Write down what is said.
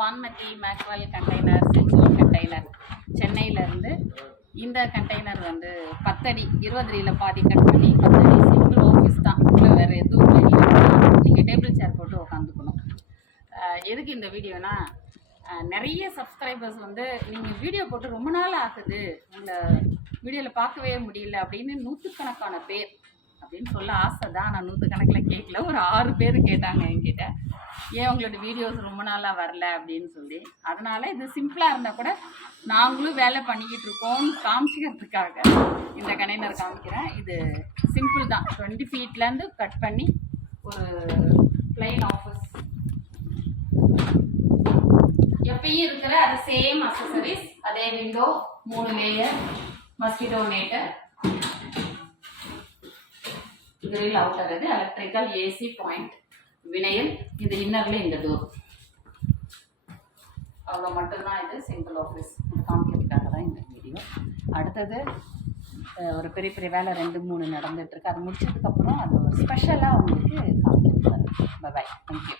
Vanmathi மேக்வெல் container செஞ்சூர் container சென்னையிலேருந்து இந்த container வந்து 10 அடி 20 அடியில் பாதி கட் பண்ணி 10 அடி சிங்கிள் ஆஃபீஸ் தான். இல்லை வேறு எதுவுமே இல்லை. நீங்கள் டேபிள் சேர் போட்டு உட்காந்துக்கணும். எதுக்கு இந்த வீடியோனா, நிறைய சப்ஸ்கிரைபர்ஸ் வந்து நீங்கள் வீடியோ போட்டு ரொம்ப நாள் ஆகுது, உங்களை வீடியோவில் பார்க்கவே முடியல அப்படின்னு 100கணக்கான பேர் அப்படின்னு சொல்ல ஆசை தான். நான் 100கணக்கில் கேட்கல, ஒரு 6 பேர் கேட்டாங்க என்கிட்ட, ஏன் உங்களோட வீடியோஸ் ரொம்ப நாளாக வரல அப்படின்னு சொல்லி. அதனால் இது சிம்பிளாக இருந்தால் கூட நாங்களும் வேலை பண்ணிக்கிட்டு இருக்கோம்னு காமிச்சிக்கிறதுக்காக இந்த கண்டெய்னர் காமிக்கிறேன். இது சிம்பிள் தான். 20 ஃபீட்லேருந்து கட் பண்ணி ஒரு பிளைன் ஆஃபீஸ் எப்பயும் இருக்கிற அது சேம் அக்சசரிஸ், அதே window, 3 layer, mosquito net, grill outer, இது எலக்ட்ரிக்கல், ஏசி பாயிண்ட், வினைல், இது இன்னரில் இந்த டோர். அவ்வளோ மட்டும்தான். இது சிம்பிள் ஆஃபீஸ் காமிக்கிறதுக்காக தான் இந்த வீடியோ. அடுத்தது ஒரு பெரிய பெரிய வேலை 2-3 நடந்துகிட்ருக்கு. அது முடிச்சதுக்கப்புறம் அது ஒரு ஸ்பெஷலாக உங்களுக்கு காமிக்கிறதுக்காக. பாய், தேங்க்யூ.